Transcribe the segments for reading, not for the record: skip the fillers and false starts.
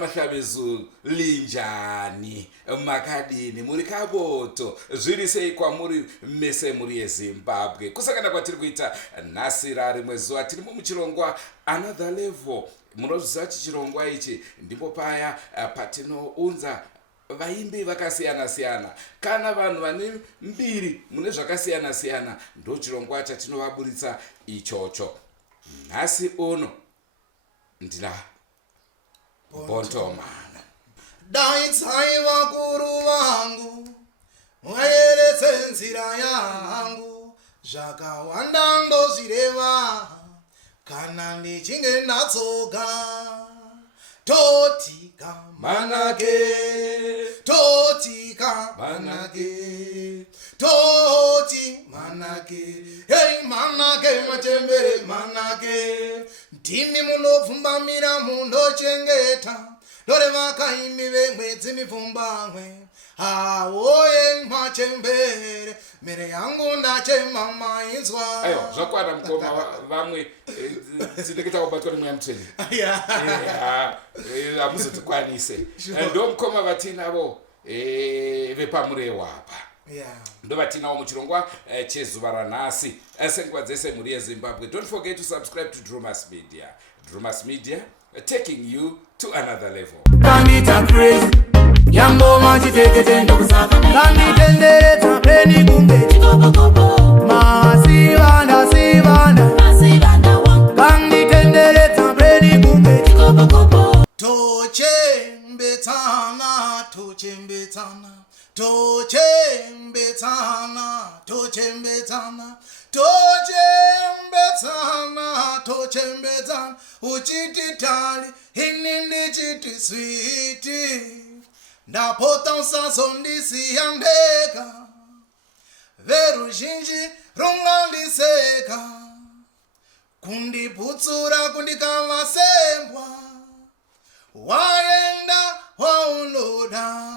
Mahlabezu linjani makadini muri kaboto zviri sei kwamuri mese muri yeZimbabwe kusakana kwatiri kuita nhasirari mwezuva tirimo muchirongwa Another Level. Munozviziva kuti chirongwa ichi ndipo paya patinounza vaimbi vakasiyana siyana kana vanhu vane mbiri mune zvakasiyana siyana ndo chirongwa chatinovaburitsa ichocho. Nhasi uno ndina Bontoman. Daitsai vakuru vangu vaeretse nzira yangu zvakawanda ndozvireva kana ndichinge ndatsoka totika manake totika manake toti manake hey manake machembere manake ndimi munobvumbamira mundochengeta dore vakaimi vemwedzi mipfumbamwe awoye machembere mere yangu ndachema mainzwa. Ayo zvakwana mukoma vamwe tindeketa kubatwa nemweya mutsvene hamuzotikwanise ndo mukoma vatinavo vepamurewo apa ndo vatinavo muchirongwa chezuva ranhasi senguva dzese muri yeZimbabwe. Don't forget to subscribe to Drumas Media. Drumas Media taking you to another level. Kanita crazy yango machitekete ndokusaka kanitenderedza peni kumbe masivanda kanitenderedza peni kumbe tochembetsana tochembetsana tochembetsana tochembetsana tochembetsana tochembetsana uchiti tali ini ndichiti switi ndapota usazondisiya ndega veruzhinji rungandiseka kundiputsura kundikavasembwa waenda waunoda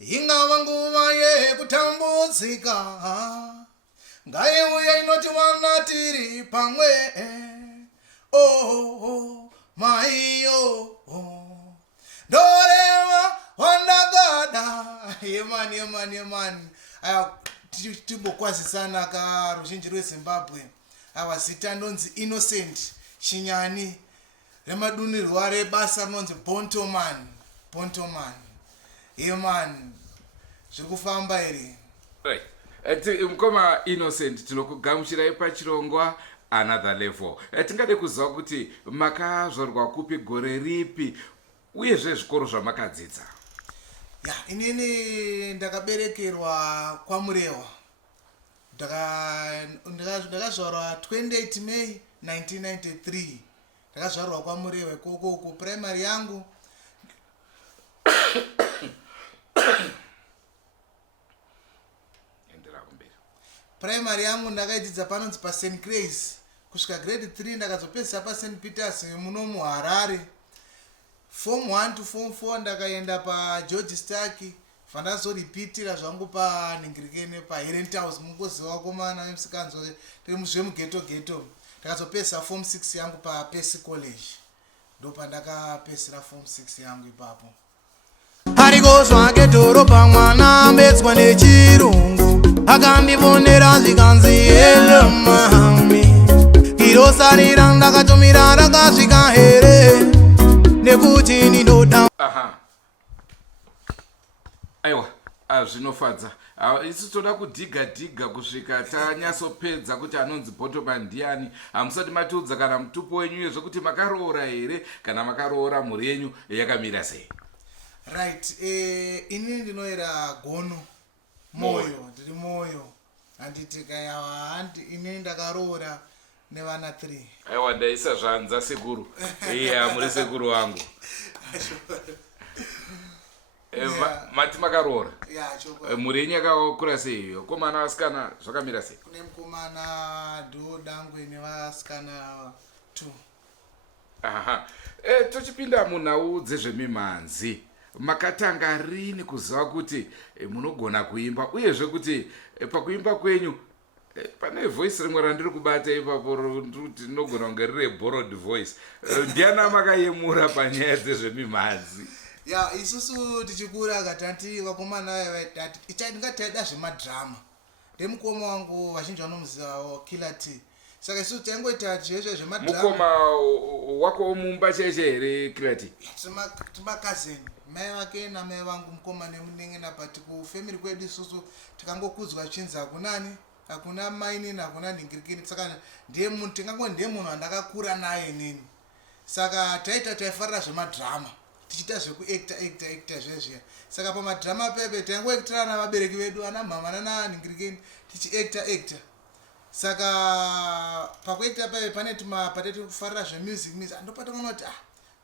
ingava nguva yekutambudzika ngaiuya inoti wana tiri pamwe maiyo ndoreva wandagada yemani timbokwazisana karuzhinji rweZimbabwe ava zita ndonzi Innocent Shinyani remadunirwa rebasa rinonzi Bontoman man zviri kufamba iri mukoma Innocent tinokugamuchirai pachirongwa Another Level. Tingade kuziva kuti makazvarwa kupi gore ripi uyezve zvikoro zvamakadzidza? Inini ndakaberekerwa kwaMurewa. Ndakazvarwa 28 May 1993. Ndakazvarwa kwaMurewa ikoko ku primary yangu primary yangu ndakaidzidza panonzi paSt Grace kusvika grade 3 ndakazopedzisa paSt Peters muno muHarare. Form 1 to form 4 ndakaenda paGeorge Stark vandazoripitira zvangu panhingirikene paHerent House mungoziva wakomana vemusikanzwa tiri muzvemugeto ndakazopedzisa form 6 yangu paPercy College ndopandakapedzisira form 6 yangu ipapo. Arikozwa gedhorobha mwana ambedzwa nechirungu akandivonera zvikanzi hello mami irosarira ndakatumira rakasvika here nekuti ndinoda. Aiwa zvinofadza. Isu toda kudhiga kusvika tanyasopedza kuti anonzi Bontoman ndiani. Hamusati matiudza kana mutupo wenyu yezvokuti makaroora here kana makaroora mhuri yenyu yakamira sei? Right, ini ndinoera gono moyo ndiri moyo handiti kaya handi ini ndakaroora nevana 3. aiwa ndaisa zvanza sekuru muri sekuru wangu. Mati makaroora muri yenyu yakakura sei? Komana vasikana zvakamira sei? Kune mukomana dhodangwe nevasikana 2. Aha. Tochipinda munhau dzezvemimhanzi, makatanga rini kuziva kuti munogona kuimba, uyezve kuti pakuimba kwenyu pane voice rimwe randiri kubata ipapo kuti rinogona kunge riri borrowed voice. Ndiana makayemura panyaya dzezvemimhanzi? Ya isusu tichikura katati vakomana vaitati ndingataida zvemadhirama ndemukoma wangu vazhinji vanomuzivawo Killer T. Saka isusu taingoita zveshe zvemadhirama. Mukoma wako mumba cheche here Killer T? Timakazeni, mai vake namai vangu mukoma nemunengena, but kufamily kwedu isusu takangokudzwa chinzi hakunani, hakuna maini hakuna ningirikini. Saka tingango ndiye munhu wandakakura naye nini. Saka taifarira zvemadhirama tichita zvekuacta zvezviya. Saka pamadhirama pepe taingoactira navabereki vedu ana mama nananingirikini tichiacta. Saka pakuacta pepe pane patati kufarira zvemusic ndopatakuona kuti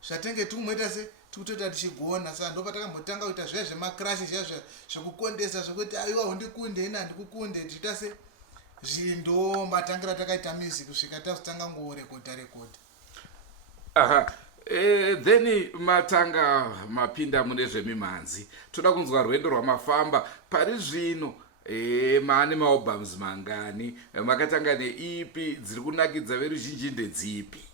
zvatenge tikumoita se tikutota tichigona. Saka ndopatakambotanga kuita zvezvemacrash zvekukondesa zvokuti aiwa hundikunde ina ndikukunde tichita se zvindo matangira takaita music kusvika tazotanga ngorekodha. Aha. Then matanga mapinda mune zvemimhanzi, toda kunzwa rwendo rwamafamba pari zvino. Maane maalbums mangani? Makatanga neipi? Dziri kunakidza veruzhinji ndedzipi?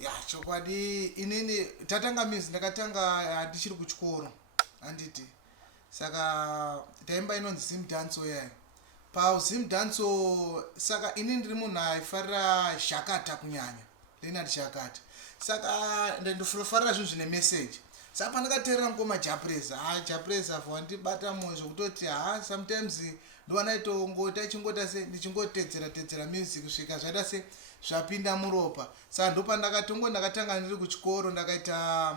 Ya chokwadi inini tatanga music ndakatanga ndichiri kuchikoro handiti. Saka taimba inonzi Zim Danso yayo. Zim Danso saka inini ndiri munhu aifarira Shakata kunyanya. Leonard Shakata. Saka ndofarira zvinhu zvine message. Saka pandakateerera mukoma Japreza wandibata mwoyo zvokutoti sometimes ndovana taichingota se ndichingotedzera music kusvika zvaita se zvapinda muropa. Saka ndakatanga ndiri kuchikoro ndakaita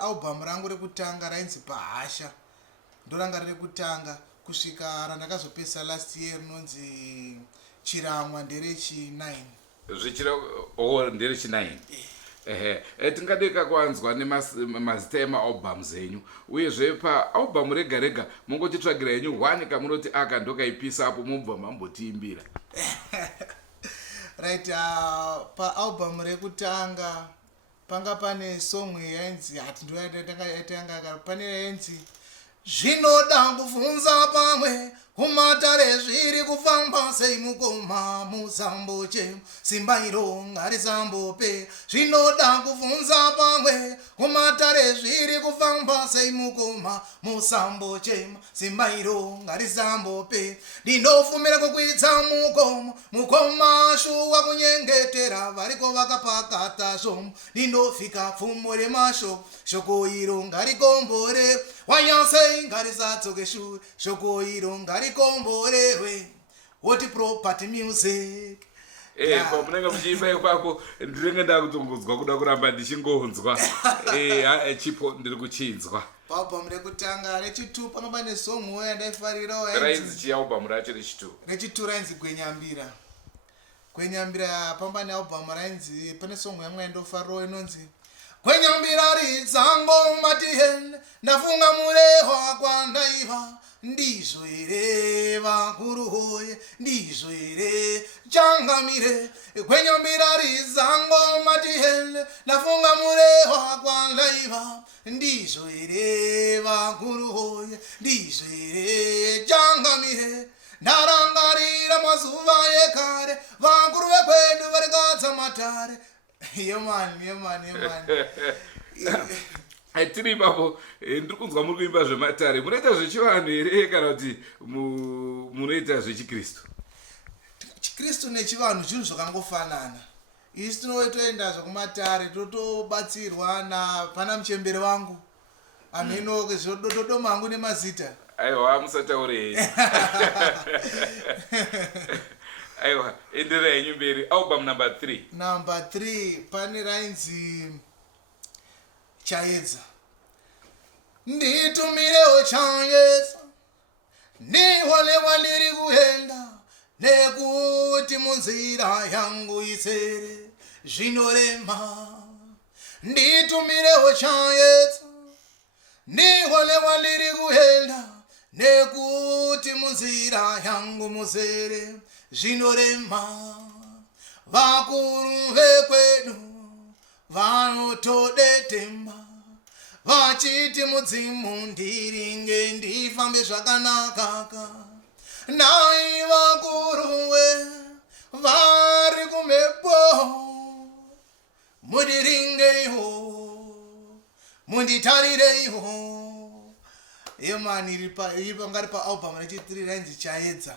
album rangu rekutanga rainzi Bahasha. Ndoranga riri kutanga kusvika randakazopesa last year rinonzi Chiramwa nderechi9. Nderechi9. Tingadeka kuanzwa nemazita emaalbums enyu, uyezve paalbum rega rega mongotitsvagira yenyu 1 kamunoti aka ndokaipisa apo mobva mambotiimbira. Right, paalbum rekutanga panga pane song yainzi ndoyatanga pane yainzi zvinoda kuvhunza pamwe kumatare zviri kufamba sei mukoma muzamboche simba iro ngarizambope. Zvinoda kuvhunza pamwe kumatare zviri kufamba sei mukoma muzamboche simba iro ngarizambope. Ndinofumira kukwidza mukoma shuwa kunyengetera variko vakapakata zvomu. Ndinofika pfumo remasho shoko iro ngarikombore wanyasei ngarizadzoke shure shoko iro ngarikomborerwe. What property music. Pamunenge muchiimba ikwako ndinenge ndakutongodzwa kuda kuramba ndichingonzwa. Chipo ndiri kuchinzwa. Paalbum rekutanga rechi2 panova nesong yandaifarirawo rainzi chialbum racho rechi2. Rechi2 rainzi Gwenyambira. Pamba nealbum rainzi pane song yangu yandofarirawo inonzi Gwenyambira ridzango matihende ndafunga murehwa kwandaiva ndizvo here vakuru hoye ndizvo here changamire. Gwenyambira ridzango matihende ndafunga murehwa kwandaiva ndizvo here vakuru hoye ndizvo here changamire. Ndarangarira mazuva ekare vakuru vekwedu varikadza matare. Yemani. Tiri ipapo ndiri kunzwa muri kuimba zvematare. Munoita zvechivanhu here kana kuti munoita zvechikristu? Chikristu nechivanhu zvinhu zvakangofanana. Isi tinotoenda zvekumatare totobatsirwa napana muchembere wangu ameno zvodododo mangu nemazita. Aiwa musataure. Aiwa endera yenyu mberi. Album number 3. Number 3 pane rainzi Chaedza. Nditumirewo Chaedza ndiwalewa ndiri kuenda nekuti munzira yangu isere zvinorema. Nditumirewo chayedza ndiholewa ndiri kuenda, nekuti munzira yangu muzere zvinorema. Vakuru vekwedu vanotodetema vachiti mudzimu ndiringe ndifambe zvakanaka. Nai vakuruwe vari kumhepo mudiringeiwo munditarireiwo. Iyo mani iri pangari paalbum rechi3 rainzi chaedza.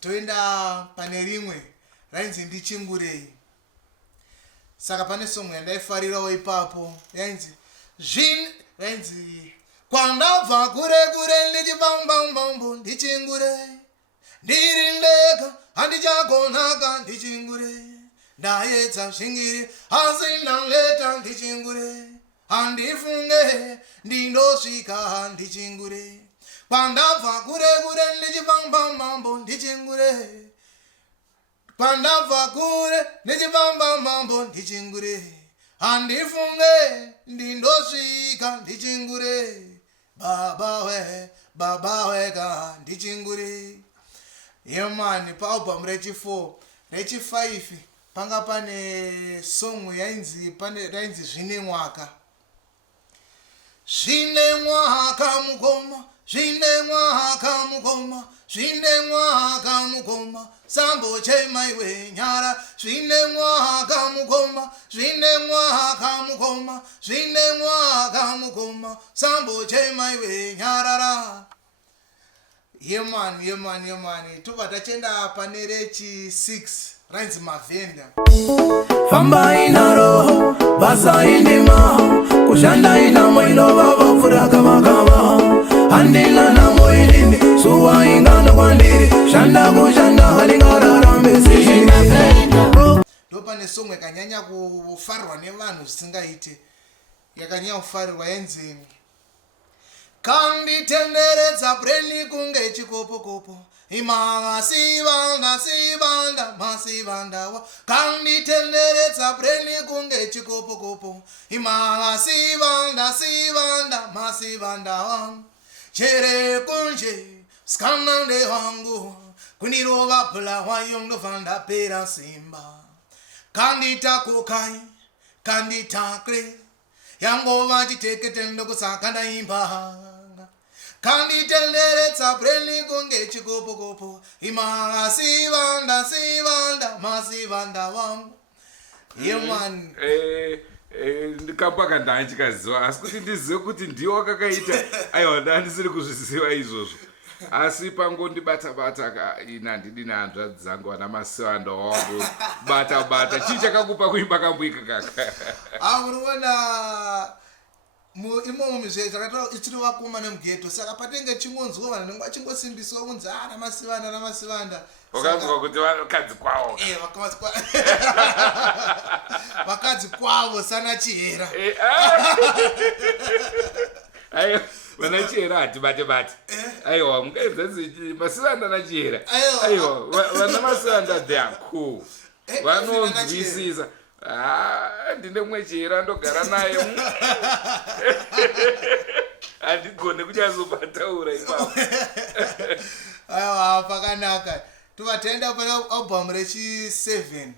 Toenda pane rimwe rainzi ndichingurei. Saka pane song yandaifarirawo ipapo yainzi rainzi kwandabva kure kure ndichipambambambo ndichingurei, ndiri ndega handichagonaka ndichingurei, ndaedza zvingiri asi ndaleta ndichingurei, handifunge ndindosvika ndichingurei. Kwandabva kure kure ndichipambambambo ndichingurei, kwandabva kure ndichipambambambo ndichingurei, handifunge ndindosvika ndichingurei. Baba weka ndichingurei. Yemani paalbum rechi4 rechi5 panga pane song rainzi zvine mwaka. Zvine mwaka mukoma, zvine mwaka mukoma, zvine mwaka mukoma, sambo chemaiwe nyara. Zvine mwaka mukoma, zvine mwaka mukoma, zvine mwaka mukoma, sambo chemaiwe nyarara. Yemani tuba tachenda pane rechi6 rainzi mavhenda. Famba ina roho basa indima kushanda ina moilo vavafura kama handila na moilini suwa ingano kwandiri shanda kushanda halingararamesi. Ndo pane song yakanyanya kufarirwa nevanhu zvisingaite, yakanyanya kufarirwa yenzi kanditenderedza breni kunge chikopokopo imasivanda masivandawa. Kanditenderedza breni kunge chikopokopo imasivanda masivandawa. Chere kunje skanande wangu kunirova pula wayongdovanda pera simba. Kandita kukai kandita kre yangova chiteketendo kusakanda imba. Kanditenderedza breni kunge chikopokopo imasivanda masivanda wangu. Yemani ndikapaka ndachikaziva asi kuti ndizive kuti ndiwo wakakaita. Aiwa ndandisiri kuzviziva izvozvo, asi pangondibata ina ndidi nehanzvadzi dzangu vana masivanda wangu bata chii chakakupa kuimba kamboika kaka? Unoona imomo zvakataura ichiri vakoma nemugeto, saka patenge chingonzwa vanhu nenguva chingosimbiswa kunzi namasivanda. Wakanzwa kuti vakadzi kwavo vakadzi kwavo sana Chihera. Aiwa vana Chihera hatibate. Aiwa mungaenzanzi masivanda naChihera. Aiwa vana masivanda they are cool, vanonzwisisa. Ndine mumwe Chihera ndogara naye handigone kunyazobataura ipapo. Aiwa pakanaka. Tuvataenda pane album rechi7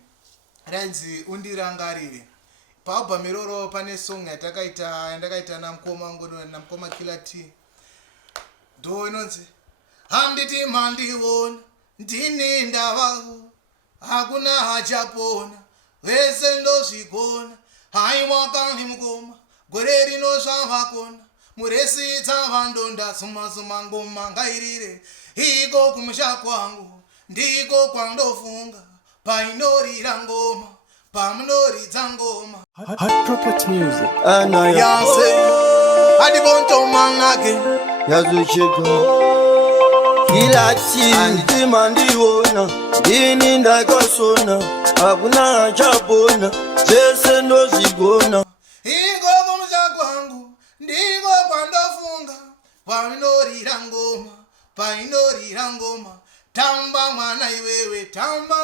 rainzi undirangarire. Paalbum iroro pane song yandakaita namukoma Killer T. Ndo inonzi handiti mandiona ndini ndavaho hakuna hachapona vese ndozvigona. Haiwakani mukoma gore rino zvavakona muresidza vandonda suma ngoma ngairire. Iko kumusha kwangu ndiko kwandofunga painorira ngoma pamunoridza ngoma. Hot Prophet Music. Yase adibonto manage Yazuchiko Killer T Andima ndiona Dini ndakasona Hakuna hachapona Zese ndozigona. Iko kumusha kwangu ndiko kwandofunga painorira ngoma tamba mwana iwewe tamba,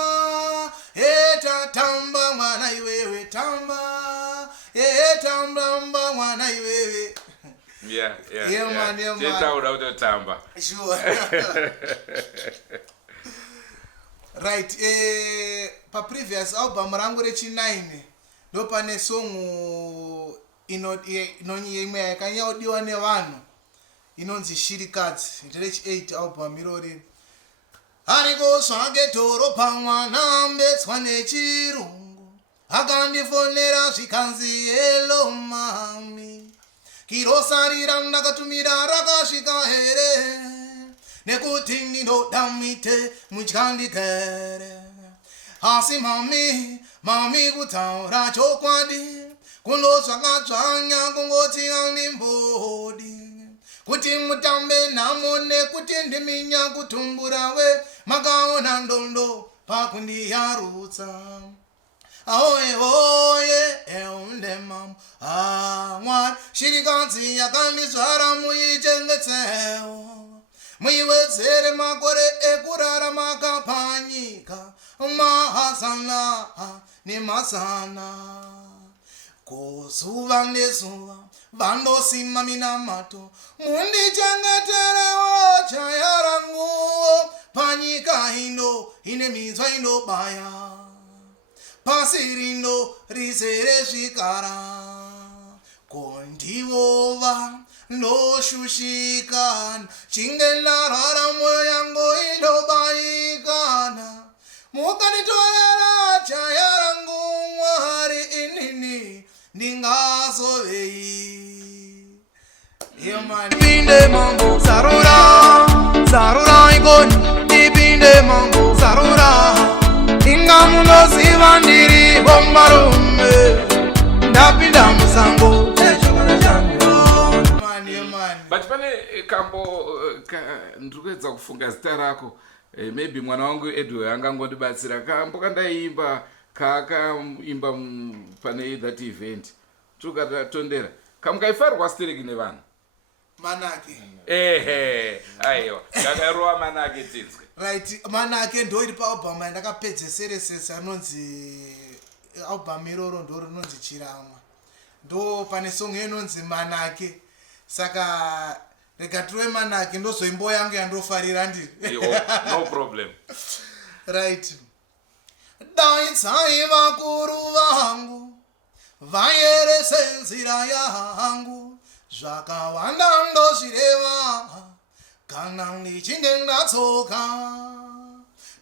tamba mwana iwewe tamba, tamba mwana iwewe. Yeah, man. Tamba. Sure. Right, pa previous album rangu rechi9 ndo pane song imwe yakanyaudiwa nevanhu inonzi Shirikadzi rechi8 album irori. Ariko svange toro pamwana mbetswa nechirungu akandifonera zvikanzi hello mami, kirosarira ndakatumira rakasvika here nekuti ndinoda muite mutyandikere. Asi mami kutaura chokwadi kundozvakadzvanya kungoti andimbodi kuti mutambe namo nekuti ndiminya kutumbura we makaona ndondo pakundiyarutsa. Ahoye eundemam Mwari Shirikadzi yakandizvara muichengetsewo, muiwedzere makore ekurarama panyika mahazana nemazana. Kuzuva nezuva vandosima minamato mundichengeterewo jaya rangu panyika ino ine minzwa inobaya, pasi rino rizere zvikara. Kondiwova ndoshushikana chinge ndarara moyo yangu inobayikana, mukanditorera jaya rangu Mwari inini ndingazovei. Ipinde mambo zarura ikoni, ipinde mambo zarura ingamunoziva ndiri bombarume ndapinda musango chechokora changu. But pane kambo ndikuedza kufunga zita rako, maybe mwana wangu Edward angangondibatsira kambo kandaimba kaakaimba pane that event tukatatondera kamukaifarwa stereki nevanhu Manake. Aiwa kakarowa Manake tinzwe. Right, Manake ndo iri paalbum yandakapedzesere anonzi album iroro ndo rinonzi Chiramwa. Ndo pane song inonzi Manake. Saka rekatirwe Manake ndozoimbo yangu yandofarira ndiri. No problem. Right. Daitsai vakuru vangu vayerese nzira yangu, zvakawanda ndozvireva kana ndichinge ndatsoka.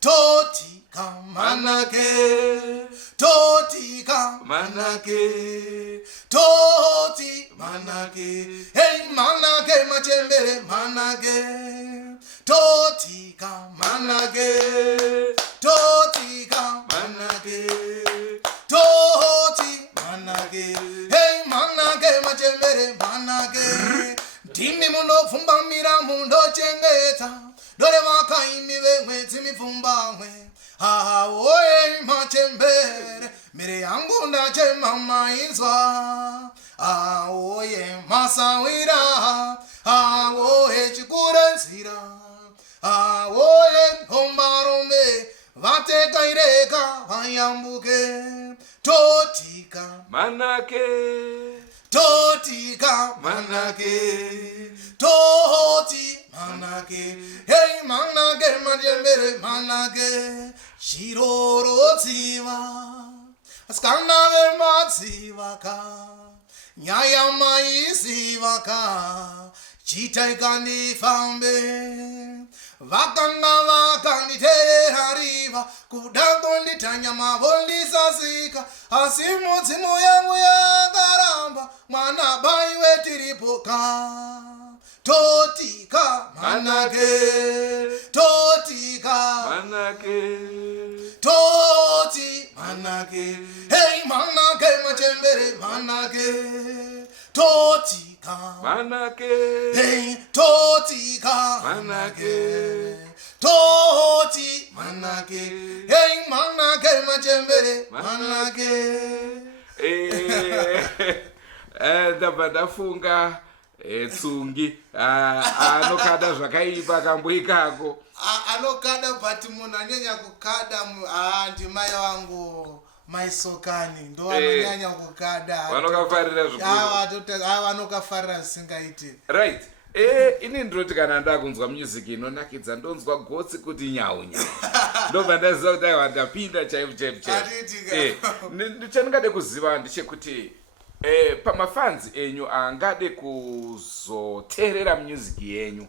Totika Manake, totika Manake, toti Manake, hey Manake machembere Manake, totika Manake, totika Manake, toti Manake, hey Manake machembere Manake. Ndimi munopfumba mira mundochengeta dore vakaimi vemwedzi mipfumbamwe. Oye machembere mire yangu ndachema mainzwa. Oye masawira, oye chikurenzira, oye nkombarume vatekaireka vayambuke. Totika Manake, totika Manake, toti Manake, hey Manake majembere Manake. Shiroro tsiva skanave matsivaka nyaya maisivaka chitaikandifambe vakanga vakanditeera riva kuda kunditanya mavo ndisasika, asi mudzimu yangu yakaramba mwana bai wetiripoka. Totika Manake, totika Manake, toti Manake, hey Manake machembere Manake, totika Manake, hey totika Manake, toti Manake, hey Manake machembere Manake. ndabva ndafunga tsungi anokada zvakaipa kamboikako anokada but munhu anyanya kukada ndimai wangu maisokani ndo anonyanya kukada vanokafarira zvikuru vanokafarira zvisingaiti right. Ini ndinoti kana ndakunzwa music inonakidza ndonzwa gotsi kuti nyaunya ndobva ndaziva kuti aiwa ndapinda chaivo chandingade kuziva ndechekuti pamafanzi enyu angade kuzoteerera music yenyu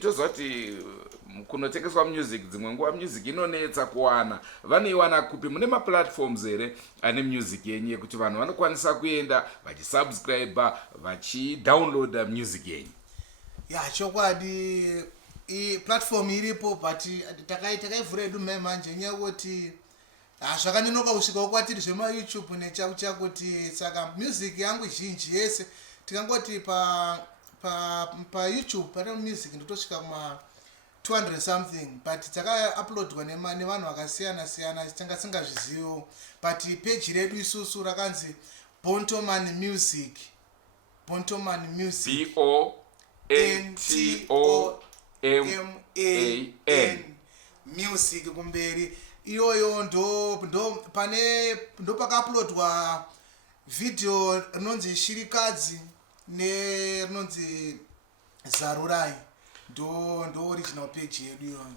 toziva kuti kunotengeswa music dzimwe nguva music inonetsa kuwana vanoiwana kupi mune maplatforms here ane music yenyu yekuti vanhu vanokwanisa kuenda vachisubscribe vachidownloada music yenyu chokwadi platform iripo but takaivhura edu manje nyaya kuti zvakanonoka kusvikawo kwatiri zvemayoutube nechau chakuti saka music yangu zhinji yese tikangoti payoutube pane music ndotosvika kuma 200 something but dzakauploadwa nevanhu vakasiyana siyana tanga singazviziviwo but page redu isusu rakanzi Bontoman Music BONTOMAN music kumberi iyoyo ndo pakauploadwa video rinonzi Shirikadzi nerinonzi Zarurai ndo original page yedu iyoyo.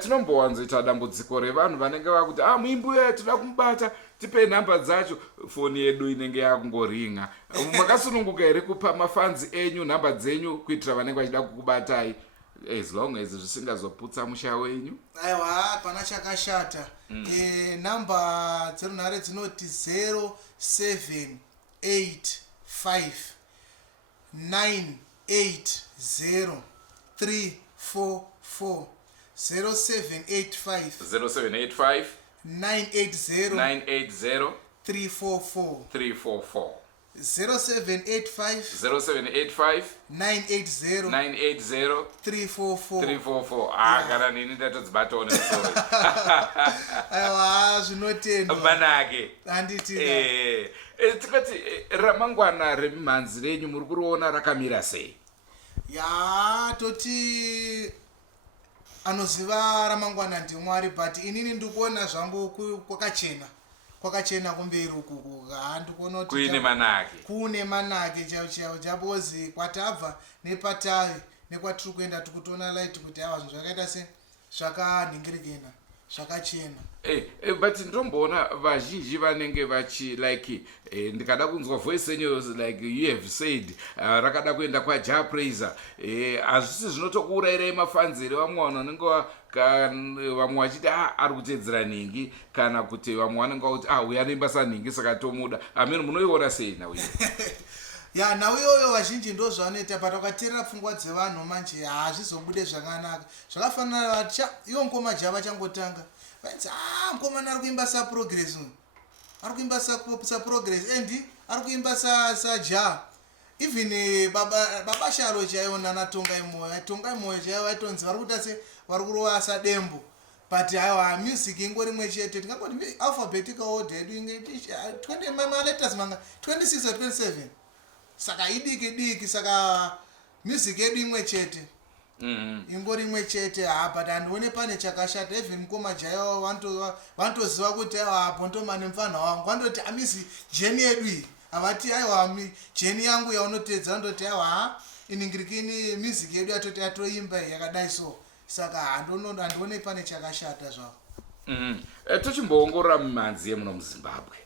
Tinombowanzoita dambudziko revanhu vanenge vakuti muimbi uyo toda kumubata tipe nhamba dzacho foni yedu inenge yakungoringa. Makasununguka here kupa mafanzi enyu nhamba dzenyu kuitira vanenge vachida kukubatai as long as zvisingazoputsa musha wenyu? Aiwa hapana chakashata. Namba dzerunhare dzinoti 0785 980 344 0785 980 344 0785 980 344 kana nini ndatodzibatawo nesori aiwa zvinotendwa manake handiti tikati ramangwana remimhanzi renyu muri kuriona rakamira sei? toti anoziva ramangwana ndimwari but inini ndikuona zvangu kwakachena kumberi uku handikuona kuti kune manake chaiwo chabozi kwatabva nepatavi nekwatiri kuenda tikutoona light kuti ava zvinhu zvakaita se zvakanhingirikena zvakachena. But ndomboona vazhinji vanenge vachi like ndikada kunzwa voice yenyu like you have said rakada kuenda kwaJah Praiser hazvisi zvinotokuurairai mafanzire vamwe vanhu vanenge vamwe vachiti ari kutedzera nhingi kana kuti vamwe vanenge vakuti uyu anoimbasa nhingi saka tomuda ameno munoiona sei nhau iyo? nhau iyoyo vazhinji ndo zvanoita but wakateerera pfungwa dzevanhu manje hazvizobude zvakanaka zvakafanana iwo mukoma Jah vachangotanga vaiti mukomana ari kuimba saprogress ari kuimba saprogress and ari kuimba saJah even baba Sharo chaiwo nana Tongai Moyo chaiwo vaitonzi vari kuita se vari kurova sadembo but aiwa music ingori imwe chete tingangoti alphabetical order yedu inge 20 maletters manga 26 or 27 saka idiki saka music yedu imwe chete ingori imwe chete but handione pane chakashata even mukoma Jah vantoziva kuti aiwa Bontoman mufana wangu vandoti amisi jeni yedu iyi havati aiwa jeni yangu yaunotedza ndoti aiwa iningirikini music yedu yatoti atoimba yakadai so saka handione pane chakashata zvavo. Tochimboongorora mimhanzi yemuno muZimbabwe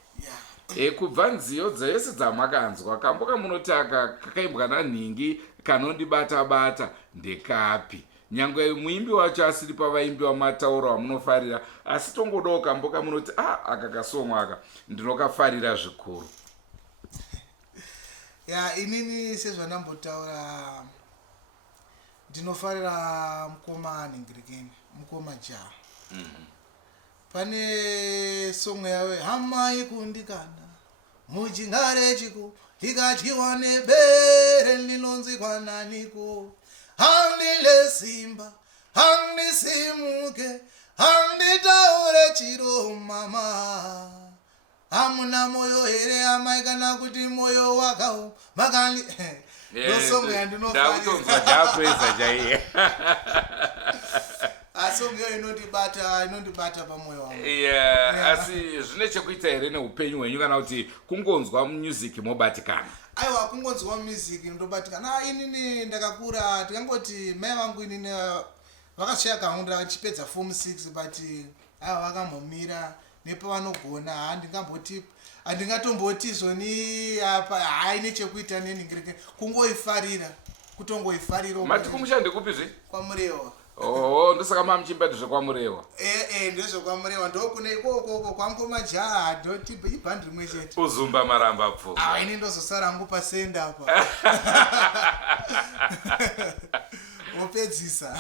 kubva nziyo dzese dzamakanzwa kamboka munotaka kakaimbwa nanhingi kanondibata ndekapi nyangwe muimbi wacho asiri pavaimbi vamatauro vamunofarira asi tongodawo kamboka munoti aka kasomwa aka ndinokafarira zvikuru? Inini sezvandambotaura ndinofarira mukoma Ningirikini, mukoma Jah. Pane songwe yawe hama ikundikana muchingare chiku likadyiwa nebere linonzi kwananiko handile simba handisimuke handitaure chiro mama hamuna moyo here amai kana kuti moyo wakao makani ndosongo yandinofarira ndakutonzwa japreza chaiye asongo iyo inondibata pamwoyo wangu. Yeah, asi zvine chekuita here neupenyu hwenyu kana kuti kungonzwa music mobatikana? Aiwa, kungonzwa music ndobatikana. Inini ndakakura tikangoti mai vangu inini vakasvika kahunda vachipedza form 6 but aiwa vakambomira nepavanogona handingatomboti zvoni apa haine chekuita neningirike kungoifarira kutongoifarira. Mati kumushande kupizve? Kwamurewa. Oh, ndosaka mamuchimba ndezvekwamurewa. Ndezvekwamurewa ndokune ikoko kwamkomajaha doti ibhandi rimwe chete. Uzumba maramba pfuva. Ini ndozosara hangu pasenda apa. Opedzisa.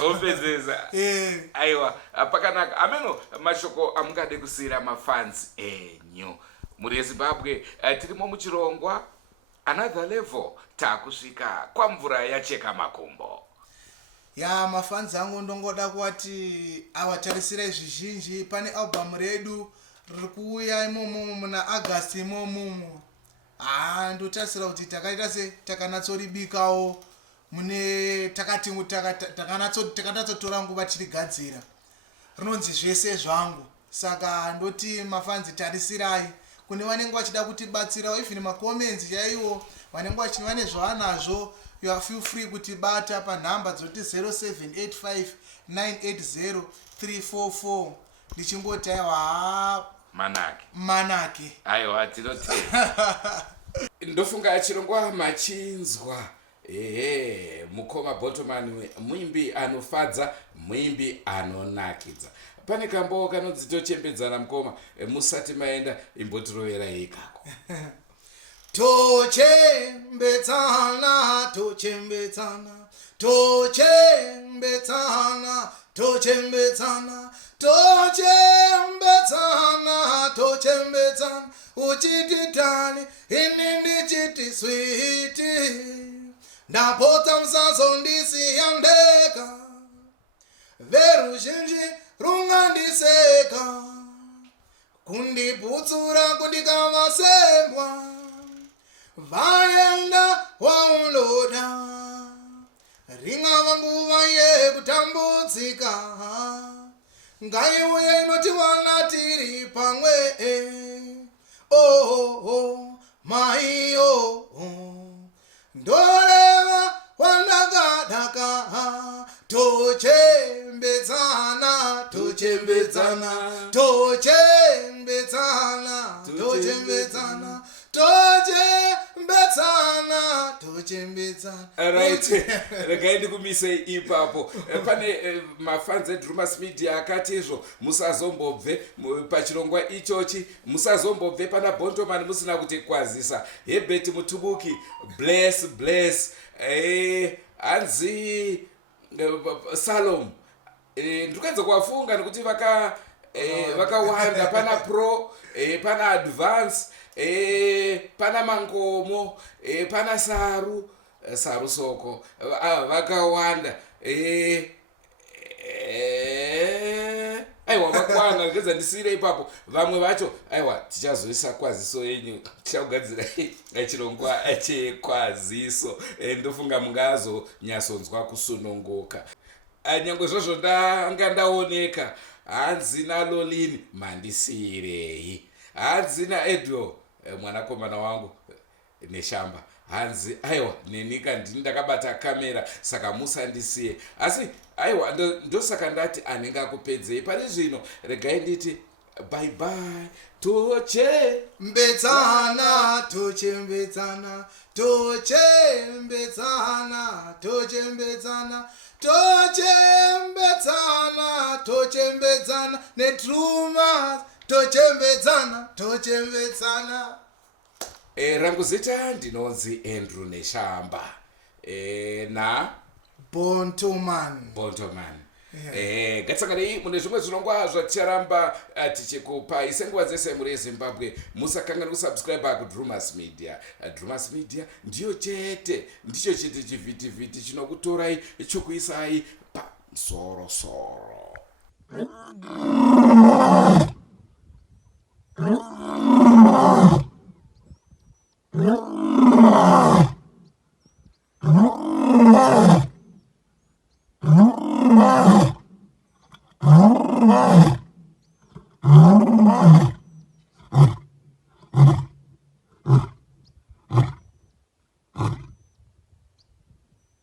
Aiwa, pakanaka. Ameno mashoko amungade kusira mafans enyu. Muri Zimbabwe tirimo muchirongwa another level takusvika kwamvura yacheka makumbo. Ya mafanzi angu ndongoda kuwati awatarisira zvizhinji. Pane album redu riri kuuya imomo muna August imomo. Ndotarisira kuti takaita se takanatsoribikawo mune takanatsotora nguva tirigadzira. Rinonzi zvese zvangu. Saka ndoti mafanzi tarisirai. Kune vanenge vachida kutibatsirawo even macomments chaiwo vanenge vane zvavanazvo. You are feel free kutibata panhamba dzoti 0785980344. Ndichingoti aiwa manake. Aiwa tinote. Ndofunga chirongwa machinzwa. Mukoma Botoman muimbi anofadza, muimbi anonakidza. Pane kambo kanonzi tochembedzana mukoma musati maenda imbotirovera ikako. Tochembedzana, tochembedzana, tochembedzana, tochembedzana, tochembedzana, tochembedzana, uchititani ini ndichiti switi, ndapota musazo ndisiyandeka, veruzhinji rungandiseka, kundibutsura kundikavasembwa, vaenda wauloda, ringava nguva yekutambudzika, ngaiuye inotiwana tiri pamwe. Maiyo ndoreva wandakadaka, tochembedzana, tochembedzana, tochembedzana, tochembedzana, tochembedzana, tochembedzana. Right. Regai ndikumise ipapo. Pane mafans eDrumas Media akati izvo musazombobve pachirongwa ichochi, musazombobve pana Bontoman musina kuti kwazisa. Hebert Mutubuki, bless. Anzi Salom. Ndikwanza kuwafunga nekuti vakawanda. Pana pro, pana advance, pana mangomo, pana saru soko, vakawanda. Aiwa vakwana ngeza ndisire ipapo. Vamwe vacho aiwa tichazoisa kwaziso yenyu, tichagadzira chirongwa chekwaziso. Ndofunga mungazo nyasonzwa kusununguka. Nyangwe zvozvo ndanga ndaoneka hanzi naLolini mandisirei, hanzi naEdwo mwanakomana wangu neshamba, hanzi aiwa nenika ndini ndakabata kamera saka musandisiye. Asi aiwa ndosaka ndati anenge akupedzei. Pane zvino regai nditi bye bye. Tochembedzana, tochembedzana, tochembedzana, tochembedzana, tochembedzana, tochembedzana, neDrumas tochembedzana. Rangu zita ndinonzi Andrew Neshamba. Na Bontoman. Gatsanganei mune zvimwe zvirongwa zvaticharamba tichikupai senguva dzese muri Zimbabwe. Musakanganwa kusubscribe kuDrumas Media. Drumas Media ndicho chete chivhitivhiti chinokutorai chokuisai pamusoro.